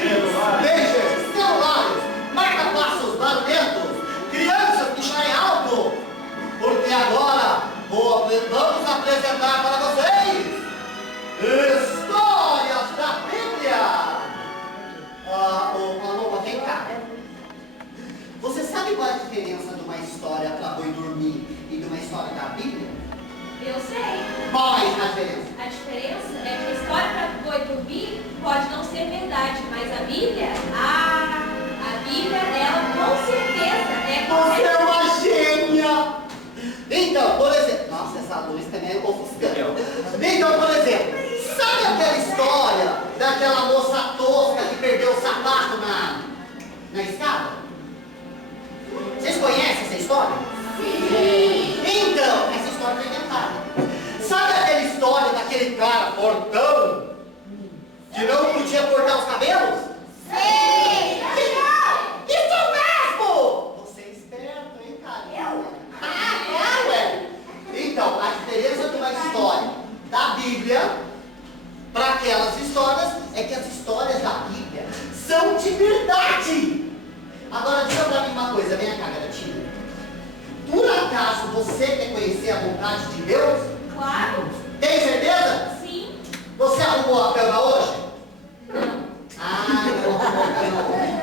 pagers, celulares, marca-passos barulhentos, crianças que chorem alto, porque agora vamos apresentar para vocês histórias da Bíblia. Alô, vem cá. Você sabe qual é a diferença de uma história para boi dormir e de uma história da Bíblia? Eu sei. Qual é a diferença? A diferença é que a história para boi dormir pode não ser verdade, mas a Bíblia, ela com certeza é Você é correta. uma gênia! Então, por exemplo... Nossa, essa luz também é ofuscante. Então, por exemplo, sabe aquela história daquela moça tosca que perdeu o sapato na escada? Vocês conhecem essa história? Sim! Então, essa história foi inventada. Sabe aquela história daquele cara fortão que não podia cortar os cabelos? Sim! Isso mesmo! Você é esperto, hein, cara? Ué. Então, a diferença de uma história da Bíblia para aquelas histórias é que as histórias da Bíblia são de verdade. Agora, diga pra mim uma coisa, vem cá, garotinha. Por acaso você quer conhecer a vontade de Deus? Claro! Tem certeza? Sim! Você arrumou a cama hoje? Não! Não arrumou a cama hoje.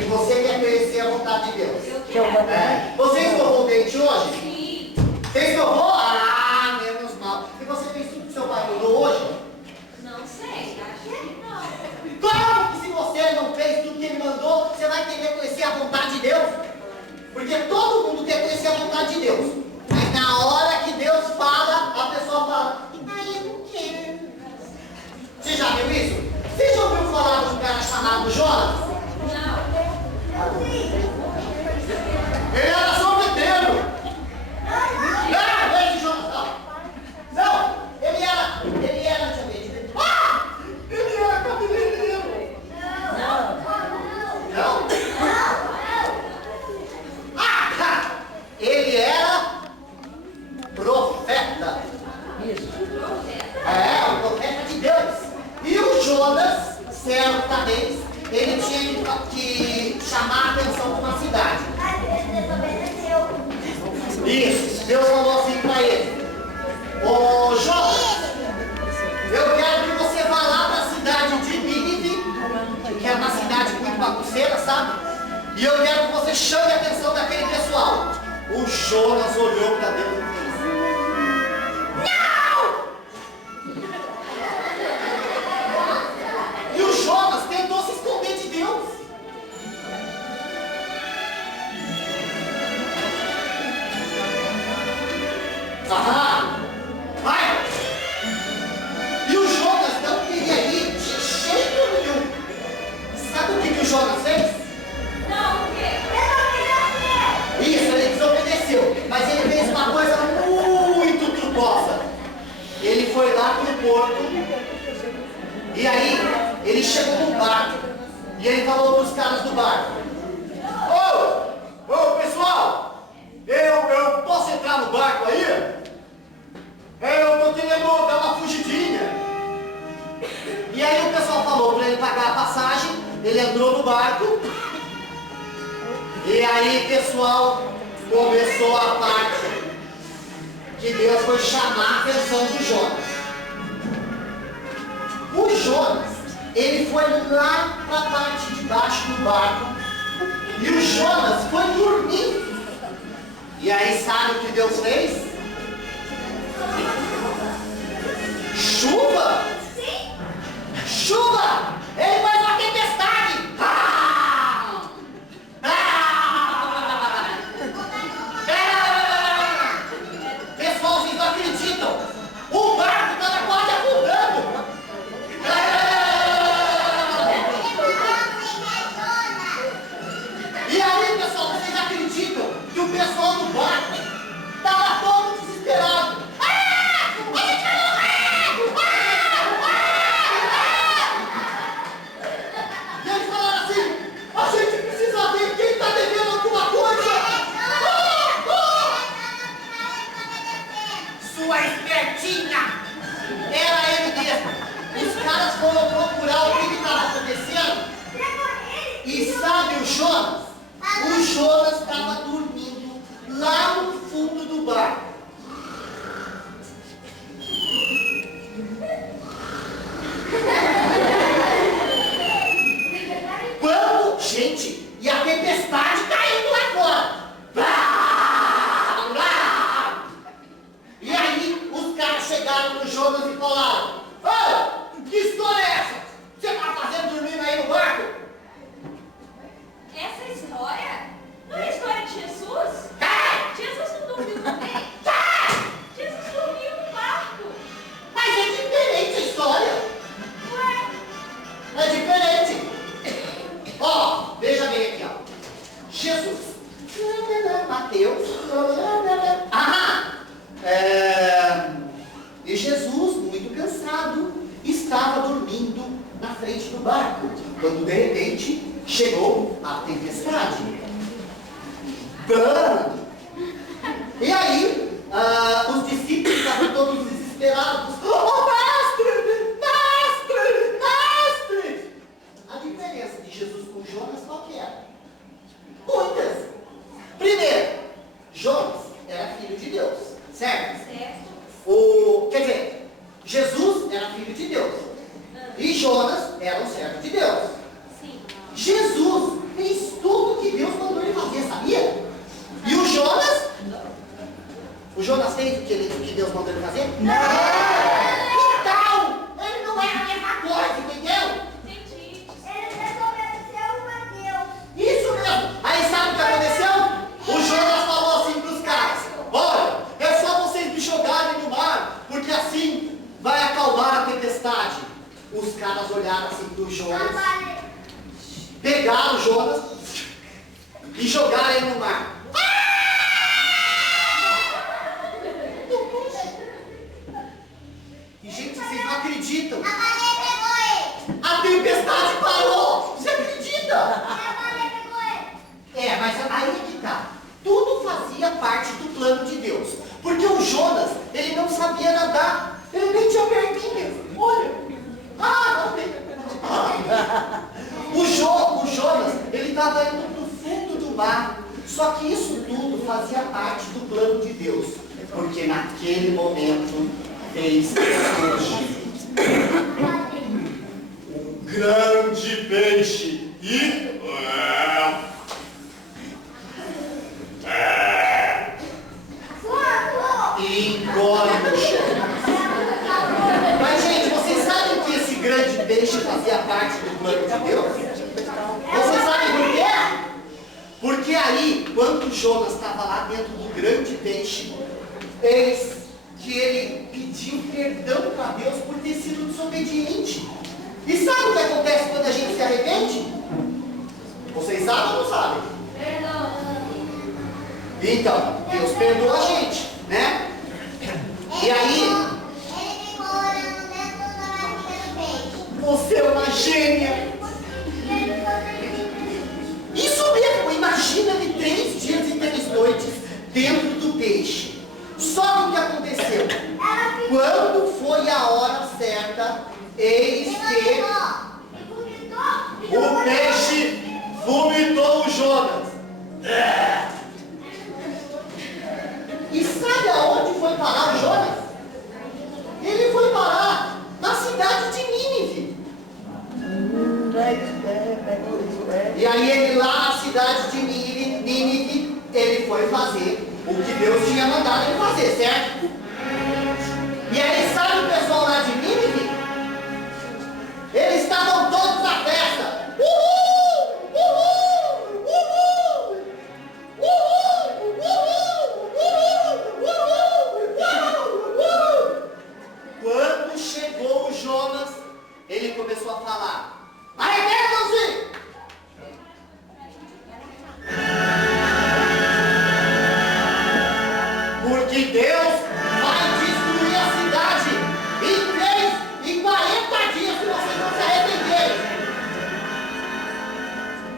E você quer conhecer a vontade de Deus? Eu quero! Você escovou o dente hoje? Sim! Você escovou? Menos mal. E você fez tudo que seu pai mandou hoje? Não sei, acho que não. Claro que se você não fez tudo que ele mandou, você vai querer conhecer a vontade de Deus. Porque todo mundo quer conhecer a vontade de Deus. Mas na hora que Deus fala, a pessoa fala, eu não quero. Você já viu isso? Você já ouviu falar de um cara chamado Jonas? Não! Ele era sorveteiro. Não, esse Jonas não. Não, ele era, deixa eu ver. Ele era cabeleireiro. Não? Ele era profeta. Um profeta de Deus. E o Jonas, certa vez, ele tinha que chamar a atenção de uma cidade. Isso, Deus falou assim para ele: ô Jonas, eu quero que você vá lá para a cidade de Nínive, que é uma cidade muito bagunceira, sabe? E eu quero que você chame a atenção daquele pessoal. O Jonas olhou para Deus e disse: não! E o Jonas tentou se esconder de Deus. Vai! E o Jonas não queria ir de jeito nenhum. Sabe o que o Jonas fez? Não, o quê? Isso, ele desobedeceu. Mas ele fez uma coisa muito trucosa. Ele foi lá pro porto. E aí, ele chegou no barco. E ele falou pros caras do barco: Ô, pessoal, eu posso entrar no barco aí? Eu tô querendo dar uma fugidinha. E aí o pessoal falou para ele pagar a passagem. Ele entrou no barco. E aí, pessoal, começou a parte que Deus foi chamar a atenção de Jonas. O Jonas, ele foi lá para a parte de baixo do barco. E o Jonas foi dormir. E aí, sabe o que Deus fez? Chuva? Sim! Chuva! Ele faz uma tempestade! Pessoal, vocês não acreditam! O barco estava quase afundando! E aí, pessoal, vocês acreditam que o pessoal do barco estava todo desesperado? A gente vai morrer! O Jonas estava dormindo lá no fundo do barco. Quando, gente, e a tempestade caindo lá fora. Blá, blá. E aí os caras chegaram no Jonas e falaram: ô, que história é essa? Você está fazendo dormindo aí no barco? Essa história não é história de Jesus? Jesus não dormiu no meio. Jesus dormiu no barco. Mas é diferente a história. Ué, É diferente. Ó, veja bem aqui, ó. Jesus. Mateus. E Jesus, muito cansado, estava dormindo na frente do barco, quando de repente chegou a tempestade. E aí, os discípulos estavam todos desesperados. Oh, mestre! Mestre! Mestre! A diferença de Jesus com Jonas qual que era? Muitas. Primeiro, Jonas era filho de Deus, certo? certo. Quer dizer, Jesus era filho de Deus e Jonas era um servo de Deus. Sim. Jesus fez tudo que Deus mandou ele fazer, sabia? E o Jonas? O Jonas fez o que Deus mandou ele fazer? Então, ele não é a mesma coisa, entendeu? Entendi. Ele desobedeceu a Deus. Isso mesmo. Aí sabe o que aconteceu? O Jonas falou assim para os caras: olha, é só vocês me jogarem no mar, porque assim vai acalmar a tempestade. Os caras olharam assim para o Jonas, pegaram o Jonas e jogaram ele no mar. E gente, vocês não acreditam. A baleia pegou ele. A tempestade parou. Você acredita? A baleia pegou ele. Mas aí é que tá. Tudo fazia parte do plano de Deus. Porque o Jonas, ele não sabia nadar. Ele nem tinha perninhas. Olha. Não tem. O Jonas, ele estava indo para o fundo do mar. Só que isso tudo fazia parte do plano de Deus. Porque naquele momento fez surgir um grande peixe e engole no chão. Mas, gente, vocês sabem que esse grande peixe fazia parte do plano de Deus? Vocês sabem por quê? Porque aí, quando Jonas estava lá dentro do grande peixe, eis que ele pediu perdão para Deus por ter sido desobediente. E sabe o que acontece quando a gente se arrepende? Vocês sabem ou não sabem? Perdão. Então, Deus perdoa a gente, né? E aí, Ele ficou orando dentro da barriga do peixe. você é uma gênia. Isso mesmo, imagina ele 3 dias e 3 noites dentro do peixe. Só que o que aconteceu? Quando foi a hora certa, eis que o peixe vomitou o Jonas. E sabe aonde foi parar o Jonas? Ele foi parar na cidade de Nínive. E aí ele lá na cidade de Nínive, ele foi fazer o que Deus tinha mandado ele fazer, certo? E aí sabe o pessoal lá de Nínive? Eles estavam todos na festa. Uhul! Uhul! Uhul! Uhul! Uhul! Uhul! Uhul! Uhul! Quando chegou o Jonas, ele começou a falar: arrependam-se! Porque Deus vai destruir a cidade em 3 e 40 dias se vocês não se arrependerem.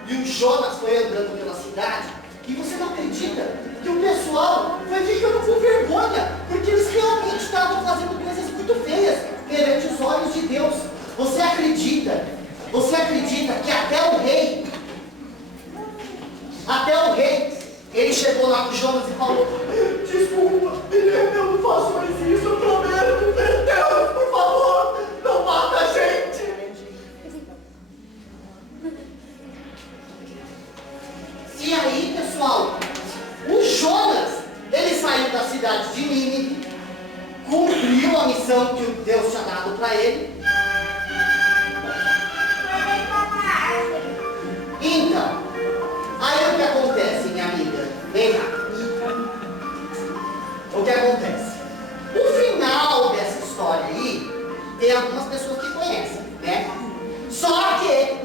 E o Jonas foi andando pela cidade e você não acredita que o pessoal foi ficando com vergonha, porque eles realmente estavam fazendo coisas muito feias perante os olhos de Deus. Você acredita que até o rei Ele chegou lá com o Jonas e falou: desculpa, eu não faço mais isso, eu prometo. Deus, por favor, não mata a gente. E aí, pessoal, o Jonas, ele saiu da cidade de Nínive, cumpriu a missão que Deus tinha dado para ele. Então, aí o que acontece, minha amiga? Vem cá. O que acontece? O final dessa história aí, tem algumas pessoas que conhecem, né? Só que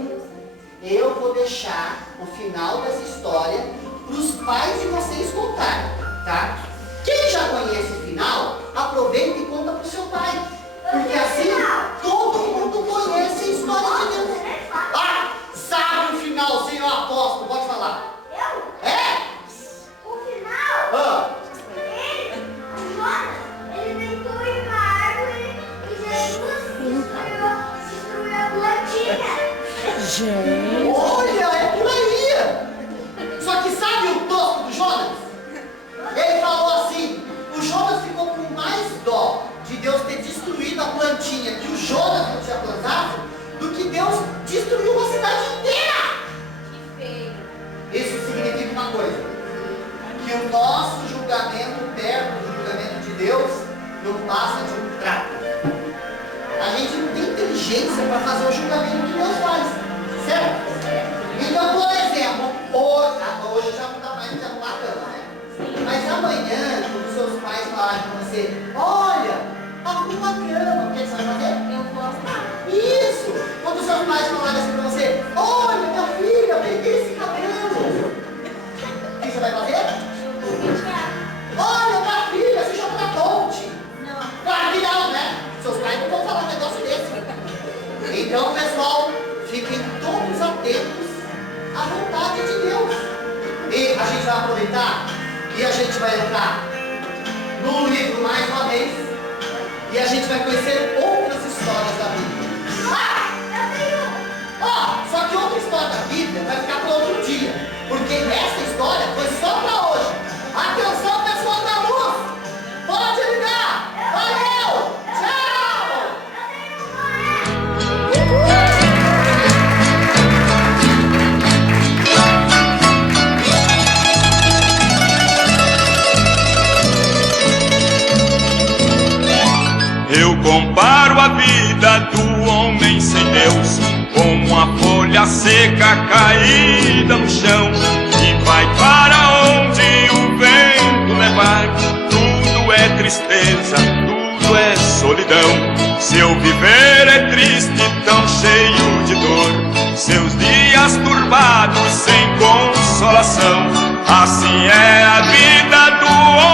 eu vou deixar o final dessa história para os pais de vocês contarem, tá? Quem já conhece o final, aproveita e conta para o seu pai. Porque assim, todo mundo conhece a história de Deus. Ah, sabe o final, senhor apóstolo, pode falar. Eu? É? O final? Ah. O Jonas, ele deitou em uma árvore e Jesus destruiu a plantinha. Olha, é por aí. Só que sabe o tosco do Jonas? Ele falou assim, o Jonas ficou com mais dó de Deus ter destruído a plantinha que o Jonas não tinha plantado, do que Deus destruiu uma cidade inteira. Que feio. Isso significa uma coisa, que o nosso julgamento perto do julgamento de Deus não passa de um trapo. A gente não tem inteligência para fazer o julgamento que Deus faz, certo? Então, por exemplo, hoje já não está mais de arrumar a cama, né? Mas amanhã, quando seus pais falarem para você: olha, arruma a cama, o que você vai fazer? Eu vou arrumar. Isso! Quando seus pais falarem assim para você: olha, minha filha, peguei esse cabelo, o que você vai fazer? Eu vou pentear. Olha, minha filha, você joga na ponte. Não. Claro que não, né? Seus pais não vão falar um negócio desse. Então, pessoal, fiquem todos atentos à vontade de Deus. E a gente vai aproveitar e a gente vai entrar no livro mais uma vez e a gente vai conhecer outras histórias da Bíblia. Só que outra história da Bíblia vai ficar para outro dia, porque essa história foi só para hoje. Atenção, pessoal da luz! Pode ligar! Valeu! Tchau! Eu comparo a vida do homem sem Deus como uma folha seca caída no chão, e vai para onde o vento levar. Tudo é tristeza, tudo é solidão. Seu viver é triste, tão cheio de dor, seus dias turbados sem consolação. Assim é a vida do homem